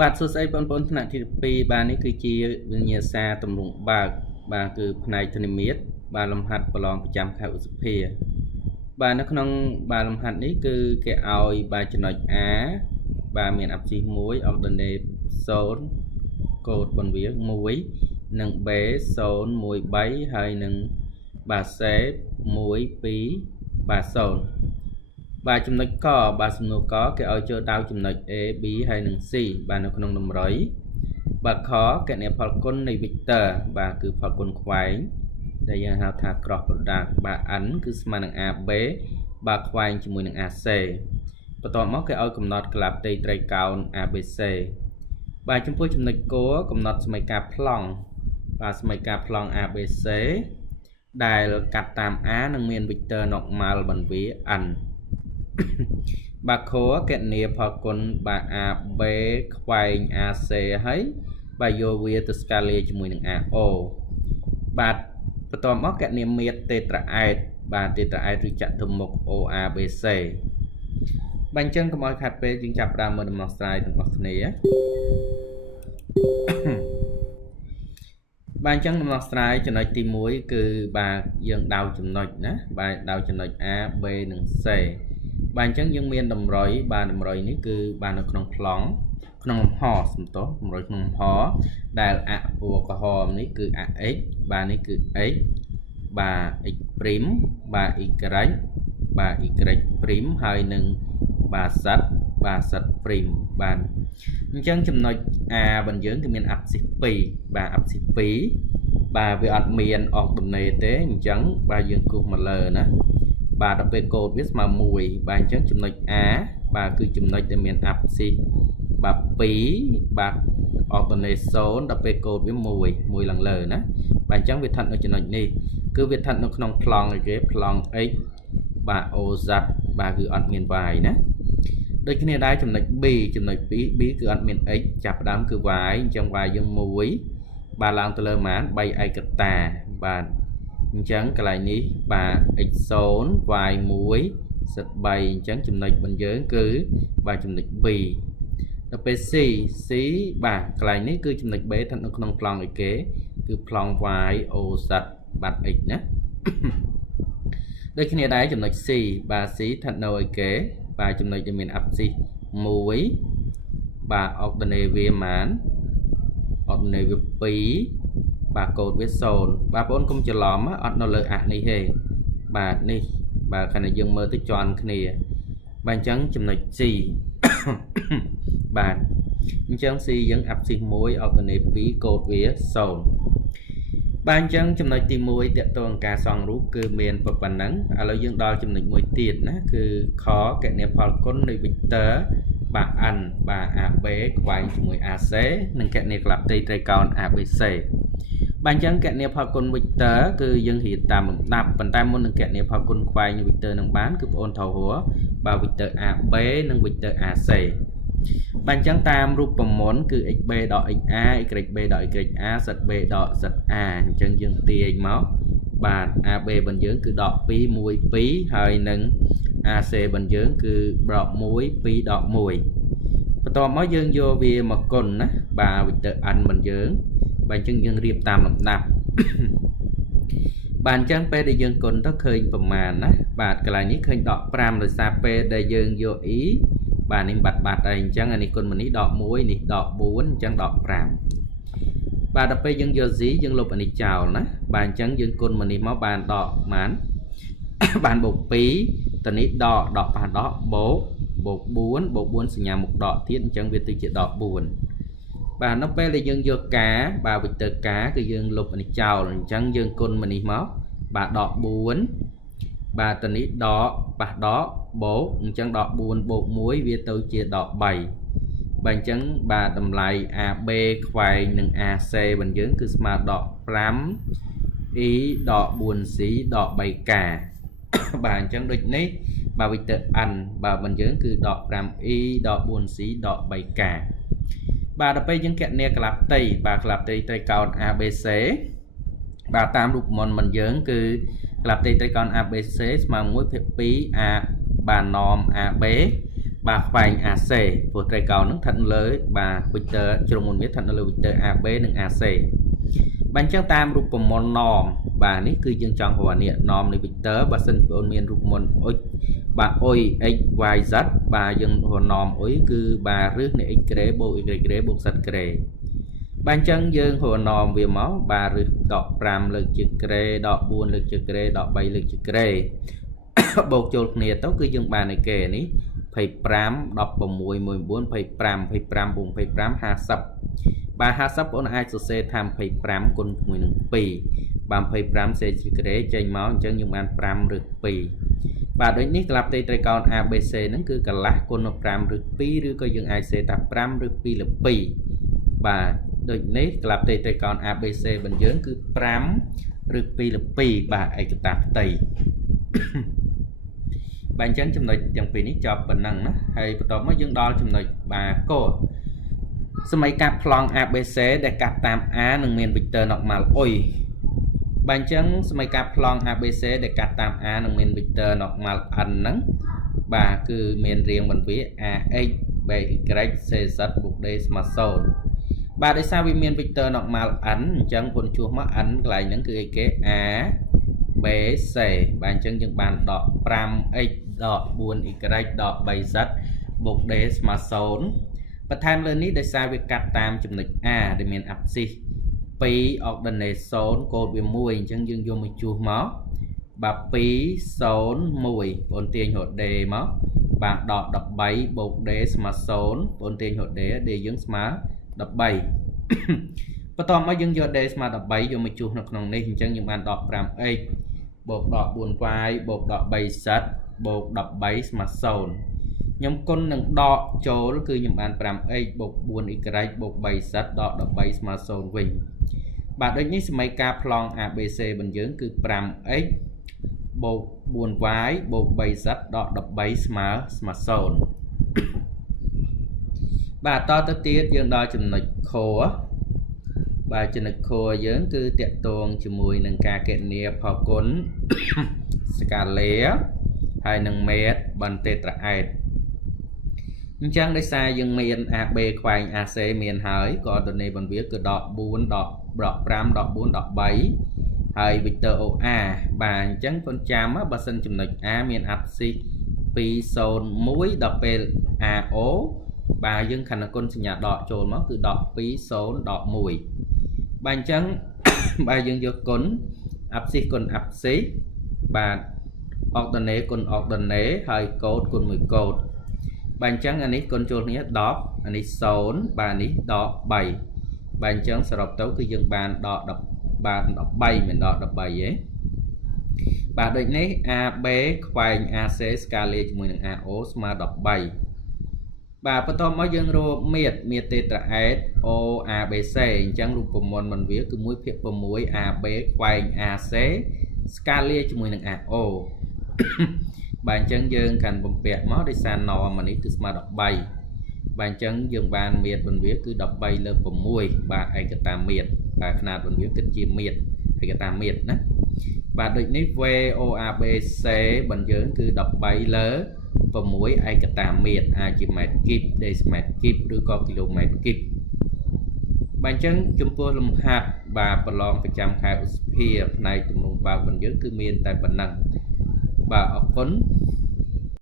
បាទសួស្តីបងប្អូនថ្នាក់ទី2បាទនេះគឺជាវិញ្ញាសាទម្រង់បើកបាទគឺផ្នែកធនមាត្របាទលំហាត់ប្រឡងប្រចាំខែឧសភាបាទនៅក្នុងបាទលំហាត់នេះគឺគេឲ្យបាទចំណុច A បាទមានអាប់ស៊ីស1 ordinate 0កូដបន្វា1និង B 0 1 3ហើយនឹងបាទ C 1 2បាទ0បាទចំណុចកបាទសំណួរកគេឲ្យចូលដៅចំណុច A B ហើយនិង C បាទនៅក្នុងតម្រុយបាទខគណនាផលគុណនៃ vector បាទគឺផលគុណខ្វែងដែលយើងហៅថា cross product បាទ n គឺស្មើនឹង AB បាទខ្វែងជាមួយនឹង AC បន្ទាប់មកគេឲ្យកំណត់ក្លាបផ្ទៃត្រីកោណ ABC បាទចំពោះចំណុចគោលកំណត់សមីការប្លង់បាទសមីការប្លង់ ABC ដែលកាត់តាម A នឹងមាន vector normal បន្វា n បាទខគណនាផលគុណបាទ AB ខ្វែង AC ហើយបាទយកវាទៅស្កាលេជាមួយនឹង AO បាទបន្ទាប់មកគណនាមាត្រតេត្រាអែតបាទតេត្រាអែតឬចតុមុខ OABC បាទអញ្ចឹងកុំឲ្យខាត់ពេកយើងចាប់ផ្ដើមមើលដំណោះស្រាយទាំងអស់គ្នាបាទអញ្ចឹងដំណោះស្រាយចំណុចទី1គឺបាទយើងដៅចំណុចណាបាទដៅចំណុច A B និង C បាទអញ្ចឹងយើងមានតម្រុយបាទតម្រុយនេះគឺបាទនៅក្នុងប្លង់ក្នុងលំហសំទោសតម្រុយក្នុងលំហដែលអពណ៌ក្រហមនេះគឺ AX បាទនេះគឺ X បាទ X' បាទ Y បាទ Y' ហើយនឹងបាទ Z បាទ Z' បាទអញ្ចឹងចំណុច A របស់យើងគឺមានអាប់ស៊ីស2បាទអាប់ស៊ីស2បាទវាអត់មានអស់ដំណេរទេអញ្ចឹងបាទយើងគូសមកលើណាបាទដល់ពេលកូដវាស្មើ1បាទអញ្ចឹងចំណុច A បាទគឺចំណុចដែលមានអាប់ស៊ីសបាទ2បាទអស់ដំណេរ0ដល់ពេលកូដវា1ឡើងលើណាបាទអញ្ចឹងវាស្ថិតនៅចំណុចនេះគឺវាស្ថិតនៅក្នុងប្លង់អីគេប្លង់ x បាទ OZ បាទគឺអត់មាន y ណាដូចគ្នាដែរចំណុច B ចំណុច B គឺអត់មាន x ចាប់ផ្ដើមគឺ y អញ្ចឹង y យើង1បាទឡើងទៅលើម៉ាន3ឯកតាបាទអញ្ចឹងកន្លែងនេះបាទ x0 y1 z 3អញ្ចឹងចំណុចរបស់យើងគឺបាទចំណុច B ដល់ពេល C បាទកន្លែងនេះគឺចំណុច B ស្ថិតនៅក្នុងប្លង់អីគេគឺប្លង់ y OZ បាទ x ណាដូចគ្នាដែរចំណុច C បាទ C ស្ថិតនៅអីគេបាទចំណុចដែលមានអាប់ស៊ីស1បាទអុកដនេវាម៉ានអុកដនេវា2បាទកូដវា0បាទបងប្អូនកុំច្រឡំអត់នៅលើអានេះទេបាទនេះបាទខណៈយើងមើលទៅជាន់គ្នាបាទអញ្ចឹងចំណុច C បាទអញ្ចឹង C យើងអាប់ស៊ីស1អុកដនេ2កូដវា0បាទអញ្ចឹងចំណុចទី1តកតងការសង់រូបគឺមានប៉ុណ្ណឹងឥឡូវយើងដល់ចំណុចមួយទៀតណាគឺខគណនាផលគុណនៃ vector បាទ n បាទ AB ខ្វែងជាមួយ AC និងគណនាក្លាបផ្ទៃត្រីកោណ ABC បាទអញ្ចឹងគណនាផលគុណ vector គឺយើងរៀនតាមលំដាប់ប៉ុន្តែមុននឹងគណនាផលគុណខ្វែងនៃ vector នឹងបានគឺបងប្អូនត្រូវរកបាទ vector AB និង vector AC បាទអញ្ចឹងតាមរូបមន្តគឺ xb ដក xa yb ដក ya zb ដក za អញ្ចឹងយើងទាញមកបាទ ab របស់យើងគឺដក2 1 2ហើយនឹង ac របស់យើងគឺដក1 2ដក1បន្ទាប់មកយើងយកវាមកគុណណាបាទ vector n របស់យើងបាទអញ្ចឹងយើងរៀបតាមលំដាប់បាទអញ្ចឹងពេលដែលយើងគុណទៅឃើញប្រមាណណាបាទកន្លែងនេះឃើញដក5ដោយសារពេលដែលយើងយក e បាទនេះបាត់អីអញ្ចឹងអានេះគុណមកនេះដក1នេះដក4អញ្ចឹងដក5បាទដល់ពេលយើងយក z យើងលុបអានេះចោលណាបាទអញ្ចឹងយើងគុណមកនេះមកបានដកប៉ុន្មានបានបូក2តនេះដកប៉ះដកបូក4សញ្ញាមុខដកទៀតអញ្ចឹងវាទៅជាដក4បាទនៅពេលដែលយើងយកការបាទ vector ការគឺយើងលុបអានេះចោលអញ្ចឹងយើងគុណមកនេះមកបាទដក4បាទតនេះដកប៉ះដកបូកអញ្ចឹងដក4បូក1វាទៅជាដក3បាទអញ្ចឹងបាទតម្លៃ AB ខ្វែងនឹង AC របស់យើងគឺស្មើដក5 E ដក 4C ដក 3K បាទអញ្ចឹងដូចនេះបាទ vector n បាទរបស់យើងគឺដក 5E ដក 4C ដក 3K បាទដល់ពេលយើងគណនាក្លាបផ្ទៃបាទក្លាបផ្ទៃត្រីកោណ ABC បាទតាមរូបមន្តរបស់យើងគឺក្លាបផ្ទៃត្រីកោណ ABC ស្មើ1/2 A បាទ norm AB bà khoanh AC của trai cầu nó thận lưới bà Victor trong một miết thận lưới Victor ABនិង AC បញ្ចឹងតាមរូបមន្ត norm បាទនេះគឺយើងចង់រកនេះ norm នៃ Victor បើសិនបងមានរូបមន្តអុយបាទអុយ x y z បាទយើងរក norm អុយគឺបាទរឹសនៃ x ក្រេបូក y ក្រេបូក z ក្រេបាទអញ្ចឹងយើងរក norm វាមកបាទរឹសដក 5 លើកជាក្រេដក 4 លើកជាក្រេដក 3 លើកជាក្រេបូកចូលគ្នាទៅគឺយើងបានឯគេនេះ 25 16 14 25 25 25 50 បាទ 50 បងអាចសរសេរថា 25 គុណជាមួយនឹង 2 បាទ 25 សេជាក្រេចេញមកអញ្ចឹងយើងបាន 5 ឬ 2 បាទដូចនេះក្លាប់ផ្ទៃត្រីកោណ ABC ហ្នឹងគឺកន្លះគុណនឹង 5 ឬ 2 ឬក៏យើងអាចសេថា 5 ឬ 2 លើ 2 បាទដូចនេះក្លាប់ផ្ទៃត្រីកោណ ABC របស់យើងគឺ 5 ឬ 2 លើ 2 បាទឯកតាផ្ទៃ បាទអញ្ចឹងចំណុចទាំងពីរនេះចប់ប៉ុណ្ណឹងណាហើយបន្ទាប់មកយើងដល់ចំណុចបាទកសម័យកាត់ប្លង់ ABC ដែលកាត់តាម A នឹងមាន vector normal អុយបាទអញ្ចឹងសម័យកាត់ប្លង់ ABC ដែលកាត់តាម A នឹងមាន vector normal n ហ្នឹងបាទគឺមានរាងបន្វា AX BY CZ បូក D ស្មើ0បាទដោយសារវាមាន vector normal n អញ្ចឹងពុនជួសមក n កន្លែងហ្នឹងគឺអីគេ A B C បាទអញ្ចឹងយើងបានដក 5x ដក 4y ដក 3z បូក D ស្មើ0បន្ថែមលើនេះដោយសារវាកាត់តាមចំណុច A ដែលមាន axis 2 ordinate 0 កូដវា1អញ្ចឹងយើងយកមកជួសមកបាទ2 0 1បងទាញរក D មកបាទដក 13 បូក D ស្មើ0បងទាញរក D យើងស្មើ13បន្ទាប់មកយើងយក D ស្មើ13យកមកជួសនៅក្នុងនេះអញ្ចឹងយើងបានដក 5x បូកដក 4y បូកដក 3z បូក 13 ស្មើ0ខ្ញុំគុណនឹងដកចូលគឺខ្ញុំបាន 5x បូក 4y បូក 3z ដក 13 ស្មើ0វិញបាទដូចនេះសម័យការប្លង់ ABC របស់យើងគឺ 5x បូក 4y បូក 3z ដក 13 ស្មើ0បាទតទៅទៀតយើងដល់ចំណុច core បាទចំណុច core យើងគឺតាក់ទងជាមួយនឹងការគណនាផលគុណ scalar ហើយនឹង met បន្តិត្រាអេតអញ្ចឹងដោយសារយើងមាន AB ខ្វែង AC មានហើយក៏ coordinate របស់វាគឺដក 4 ដក 5 ដក 4 ដក 3 ហើយ vector OR បាទអញ្ចឹងបងចាំបើសិនចំណុច A មាន axis 201ដល់ពេល AO បាទយើងខណ្ឌគុណសញ្ញាដកចូលមកគឺដក 20 ដក 1 បាទអញ្ចឹងបាទយើងយកគុណ axis គុណ axis បាទ ordinate គុណ ordinate ហើយកូដគុណ1កូដបាទអញ្ចឹងអានេះគុណចូលគ្នា10អានេះ0បាទនេះដក3បាទអញ្ចឹងសរុបទៅគឺយើងបានដក10បាន13មិនដក13ទេបាទដូចនេះ AB ខ្វែង AC scalar ជាមួយនឹង AO ស្មើ13បាទបន្ទាប់មកយើងរកមាត្រទេត្រាអេត OABC អញ្ចឹងរូបមន្តមិនវាគឺ 1/6 AB ខ្វែង AC scalar ជាមួយនឹង AO បាទអញ្ចឹងយើងកាន់បំពាក់មកដោយសារ norm នេះគឺស្មើ13បាទអញ្ចឹងយើងបានមាត្របន្វាគឺ13លើ6បាទឯកតាមាត្របាទຂະຫນາດបន្វាគិតជាមាត្រឯកតាមាត្រណាបាទដូចនេះ VOABC របស់យើងគឺ13លើ6ឯកតាមាត្រអាចជាម៉ែត្រគីប ដេស៊ីម៉ែត្រគីបឬក៏គីឡូម៉ែត្រគីបបាទអញ្ចឹងចំពោះលំហាត់បាទប្រឡងប្រចាំខែឧសភាផ្នែកទំនងបើករបស់យើងគឺមានតែប៉ុណ្ណឹងបាទអរគុណ